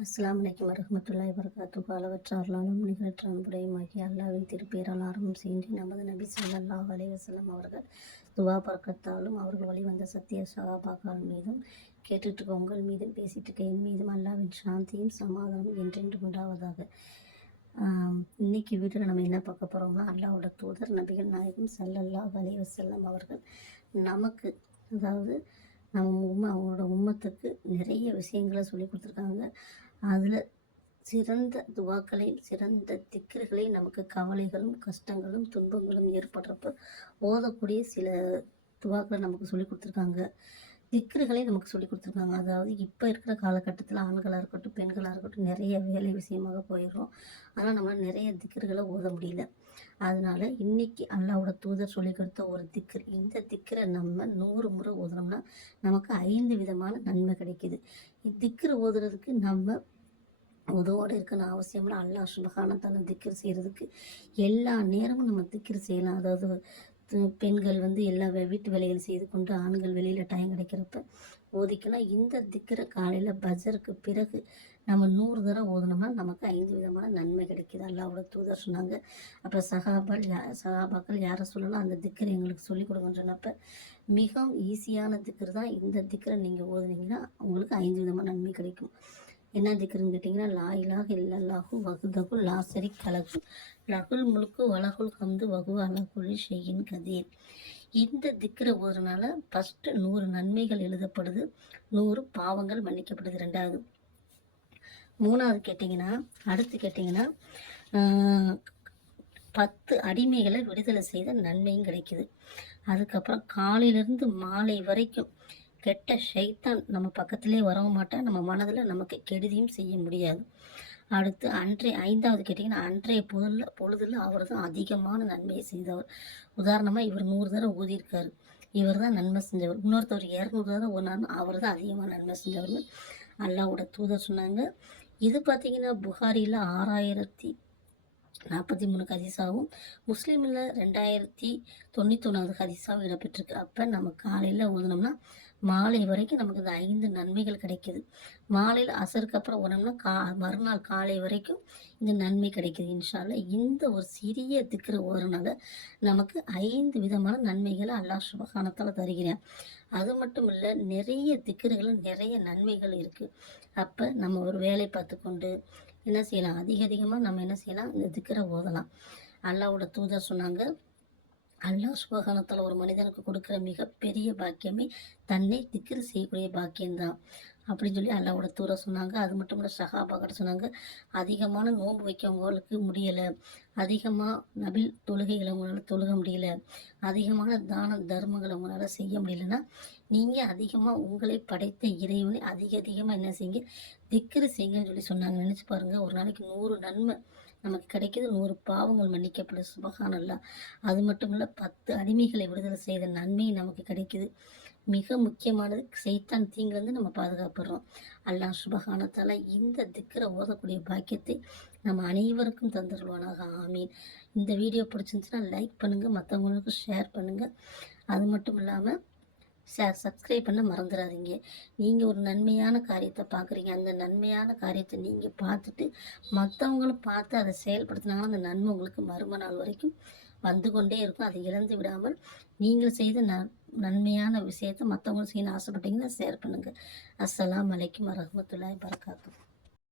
அஸ்ஸலாமு அலைக்கும் வரஹ்மத்துல்லாஹி வபரகாத்துஹு. அளவற்ற அருளாலும் நிகழற்ற அன்புடையுமாகிய அல்லாஹ்வின் திருப்பெயரால் ஆரம்பம் செய்கின்ற நமது நபி ஸல்லல்லாஹு அலைஹி வஸல்லம் அவர்கள் துவா பரக்கத்தாலும் அவர்கள் வழிவந்த சத்திய சஹாபாக்கள் மீதும் கேட்டுட்டு இருக்க உங்கள் மீதும் பேசிட்டு இருக்க என் மீதும் அல்லாஹ்வின் சாந்தியும் சமாதானம் என்றென்று உண்டாவதாக. இன்னைக்கு வீட்டில் நம்ம என்ன பார்க்க போகிறோம்னா, அல்லாஹ்வோட தூதர் நபிகள் நாயகம் ஸல்லல்லாஹு அலைஹி வஸல்லம் அவர்கள் நமக்கு, அதாவது அவங்களோட உம்மத்துக்கு நிறைய விஷயங்களை சொல்லி கொடுத்துருக்காங்க. அதில் சிறந்த துவாக்களை, சிறந்த திக்ருகளை, நமக்கு கவலைகளும் கஷ்டங்களும் துன்பங்களும் ஏற்படுறப்ப ஓதக்கூடிய சில துவாக்களை நமக்கு சொல்லி கொடுத்துருக்காங்க. திக்ருகளை நமக்கு சொல்லி கொடுத்துருக்காங்க. அதாவது இப்போ இருக்கிற காலகட்டத்தில் ஆண்களாக இருக்கட்டும் பெண்களாக இருக்கட்டும் நிறைய வேலை விஷயமாக போயிடுறோம். ஆனால் நம்மளால் நிறைய திக்ருகளை ஓத முடியல. அதனால இன்னைக்கு அல்லாஹ்வோட தூதர் சொல்லி கொடுத்த ஒரு திக்ர், இந்த திக்ரை நம்ம 100 முறை ஓதுனோம்னா நமக்கு 5 விதமான நன்மை கிடைக்குது. திக்ர் ஓதுறதுக்கு நம்ம உதவோடு இருக்கணும் அவசியம்னா, அல்லாஹ் சுப்ஹானஹு தஆலா திக்ர் செய்கிறதுக்கு எல்லா நேரமும் நம்ம திக்ர் செய்யலாம். அதாவது பெண்கள் எல்லா வீட்டு வேலைகள் செய்து கொண்டு ஆண்கள் வெளியில் டைம் கிடைக்கிறப்ப ஓதிக்கலாம். இந்த திக்ரை காலையில் பஜருக்கு பிறகு நம்ம 100 தடவை ஓதுனோம்னா நமக்கு 5 விதமான நன்மை கிடைக்கிது. அல்லாஹ்வோட தூதர் சொன்னாங்க. அப்போ சஹாபாக்கள் யாரை சொல்லலாம், அந்த திக்ரை எங்களுக்கு சொல்லிக் கொடுங்கன்னு சொன்னப்போ, மிகவும் ஈஸியான திக்ர் தான் இந்த திக்ரை நீங்கள் ஓதுனீங்கன்னா உங்களுக்கு 5 விதமான நன்மை கிடைக்கும். என்ன திக்ருன்னு கேட்டிங்கன்னா, லா இலாஹ இல்லல்லாஹு வஹ்தஹு லா ஷரீக்க லஹு லஹுல் முல்கு வலஹுல் ஹம்து வஹுவ அலா குல்லி ஷைஇன் கதீர். இந்த திக்ரை ஓதுறதுனால ஃபஸ்ட்டு 100 நன்மைகள் எழுதப்படுது, 100 பாவங்கள் மன்னிக்கப்படுது. 2வது. 3வது கேட்டிங்கன்னா, அடுத்து கேட்டிங்கன்னா 10 அடிமைகளை விடுதலை செய்த நன்மையும் கிடைக்குது. அதுக்கப்புறம் காலையிலேருந்து மாலை வரைக்கும் கெட்ட ஷைத்தான் நம்ம பக்கத்திலே வரவும் மாட்டான், நம்ம மனதில் நமக்கு கெடுதியும் செய்ய முடியாது. அடுத்து 5வது கேட்டிங்கன்னா, அன்றைய பொழுதில் அவர் தான் அதிகமான நன்மையை செய்தவர். உதாரணமாக இவர் 100 தடவை ஊதியிருக்காரு, இவர் தான் நன்மை செஞ்சவர். இன்னொருத்தவர் 200 தடவை ஓனார்னு அவர் தான் அதிகமாக நன்மை செஞ்சவர்னு அல்லாஹ்வோட தூதர் சொன்னாங்க. இது பார்த்திங்கன்னா புகாரியில் 6043 ஹதீஸாகவும் முஸ்லீமில் 2091 ஹதீஸாகவும் இடம்பெற்றிருக்கு. அப்போ நம்ம காலையில் ஓதுனோம்னா மாலை வரைக்கும் நமக்கு இந்த 5 நன்மைகள் கிடைக்கிது. மாலையில் அசருக்கு அப்புறம் ஓனோம்னா மறுநாள் காலை வரைக்கும் இந்த நன்மை கிடைக்கிது. இன்ஷா அல்லாஹ் இந்த ஒரு சிறிய திக்ரை ஓதுறதுனால நமக்கு 5 விதமான நன்மைகளை அல்லாஹ் சுப்ஹானஹு தஆலா தருகிறான். அது மட்டும் இல்லை, நிறைய திக்ருகள் நிறைய நன்மைகள் இருக்குது. அப்போ நம்ம ஒரு வேலை பார்த்து கொண்டு என்ன செய்யலாம், அதிகமாக நம்ம என்ன செய்யலாம், இந்த திக்ரை ஓதலாம். அல்லாஹ்வோட தூதர் சொன்னாங்க, அல்லாஹ் சுப்ஹானஹு தஆலா ஒரு மனிதனுக்கு கொடுக்குற மிகப்பெரிய பாக்கியமே தன்னை திக்ரு செய்யக்கூடிய பாக்கியம்தான் அப்படின்னு சொல்லி அல்லாஹ்வோட தூதர் சொன்னாங்க. அது மட்டும் இல்லை, சஹாபாக்கிட்ட சொன்னாங்க, அதிகமான நோன்பு வைக்கவங்களுக்கு முடியலை, அதிகமாக நபில் தொழுகைகளை உங்களால் தொழுக முடியல, அதிகமான தான தர்மங்களை உங்களால் செய்ய முடியலன்னா நீங்கள் அதிகமாக உங்களை படைத்த இறைவனை அதிகமாக என்ன செய்யுங்க, திக்ரு செய்யுங்கன்னு சொல்லி சொன்னாங்க. நினச்சி பாருங்கள், ஒரு நாளைக்கு 100 நன்மை நமக்கு கிடைக்கிது, 100 பாவங்கள் மன்னிக்கப்படுது. சுப்ஹானல்லாஹ். அது மட்டும் இல்லை, 10 அடிமைகளை விடுதலை செய்த நன்மை நமக்கு கிடைக்கிது. மிக முக்கியமானது, சைத்தான் தீங்கிலிருந்து நம்ம பாதுகாப்படுறோம். அல்லாஹ் சுப்ஹானஹு தஆலா இந்த திக்ரை ஓதக்கூடிய பாக்கியத்தை நம்ம அனைவருக்கும் தந்துடுவானாக. ஆமீன். இந்த வீடியோ பிடிச்சிருந்துச்சுன்னா லைக் பண்ணுங்கள், மற்றவங்களுக்கு ஷேர் பண்ணுங்கள். அது மட்டும் இல்லாமல் சப்ஸ்கிரைப் பண்ண மறந்துடாதீங்க. நீங்கள் ஒரு நன்மையான காரியத்தை பார்க்குறீங்க, அந்த நன்மையான காரியத்தை நீங்கள் பார்த்துட்டு மற்றவங்களும் பார்த்து அதை செயல்படுத்தினாங்கன்னா அந்த நன்மை உங்களுக்கு மறும நாள் வரைக்கும் வந்து கொண்டே இருக்கும். அதை இழந்து விடாமல் நீங்கள் செய்த நன்மையான விஷயத்தை மற்றவங்களும் செய்யணும்னு ஆசைப்பட்டீங்கன்னா ஷேர் பண்ணுங்கள். அஸ்ஸலாமு அலைக்கும் வரஹ்மத்துல்லாஹி வபரகாத்துஹு.